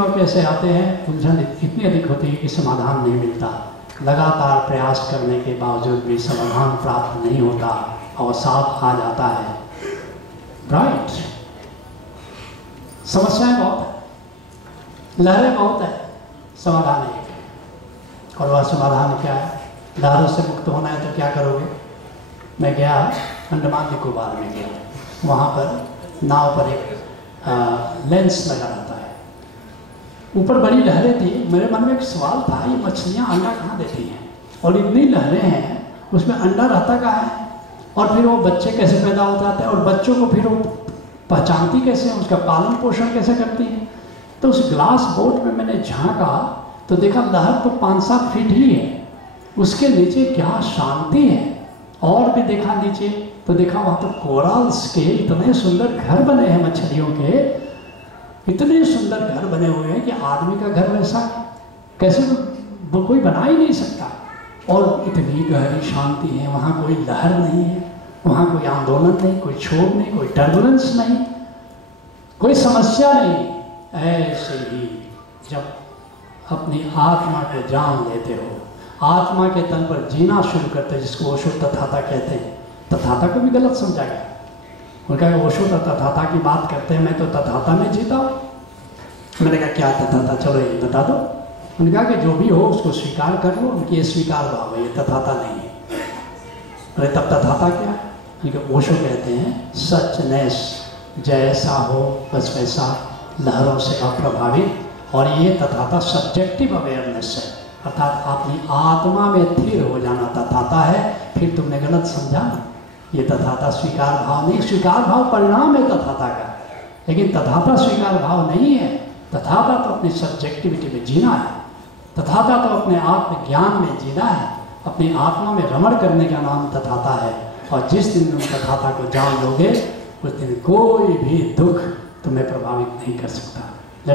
मौके ऐसे आते हैं, उलझन इतनी अधिक होती है कि समाधान नहीं मिलता। लगातार प्रयास करने के बावजूद भी समाधान प्राप्त नहीं होता, अवसाद आ जाता है। राइट, समस्याएं बहुत है, लहरें बहुत है, समाधान एक। और वह समाधान क्या है? लहरों से मुक्त होना है तो क्या करोगे? मैं गया अंडमान निकोबार में गया, वहाँ पर नाव पर एक लेंस लगा रहता है, ऊपर बड़ी लहरें थी। मेरे मन में एक सवाल था, ये मछलियाँ अंडा कहाँ देती हैं? और इतनी लहरें हैं, उसमें अंडा रहता कहाँ है? और फिर वो बच्चे कैसे पैदा हो जाते हैं? और बच्चों को फिर वो पहचानती कैसे हैं? उसका पालन पोषण कैसे करती है? तो उस ग्लास बोट में मैंने झांका तो देखा लहर तो 5-7 फीट ही है, उसके नीचे क्या शांति है। और भी देखा नीचे तो देखा वहाँ तो कोरल्स के इतने सुंदर घर बने हैं, मछलियों के इतने सुंदर घर बने हुए हैं कि आदमी का घर वैसा कैसे वो कोई बना ही नहीं सकता। और इतनी गहरी शांति है, वहाँ कोई लहर नहीं है, वहाँ कोई आंदोलन नहीं, कोई क्षोभ नहीं, कोई टर्बुलेंस नहीं, कोई समस्या नहीं। ऐसे ही जब अपनी आत्मा को जान लेते हो, आत्मा के तन पर जीना शुरू करते हैं, जिसको ओशो तथाता कहते हैं। तथाता को भी गलत समझा गया, उनका ओशो तथाता की बात करते हैं, मैं तो तथाता में जीता हूँ। मैंने कहा क्या तथाता, चलो ये बता दो। उन्होंने कहा कि जो भी हो उसको स्वीकार कर लो। उनकी ये स्वीकार भाव है, ये तथाता नहीं है। अरे तब तथाता क्या है? उनके ओशो कहते हैं सचनेस, जैसा हो बस वैसा, लहरों से अप्रभावित। और ये तथाता सब्जेक्टिव अवेयरनेस है, अर्थात अपनी आत्मा में स्थिर हो जाना तथाता है। फिर तुमने गलत समझा ना, ये तथाता स्वीकार भाव नहीं, स्वीकार भाव परिणाम है तथाता का, लेकिन तथाता स्वीकार भाव नहीं है। तथाता तो अपनी सब्जेक्टिविटी में जीना है, तथाता तो अपने आत्मज्ञान में जीना है, अपनी आत्मा में रमण करने का नाम तथाता है। और जिस दिन तुम तथाता को जान लोगे, उस दिन कोई भी दुख तुम्हें प्रभावित नहीं कर सकता।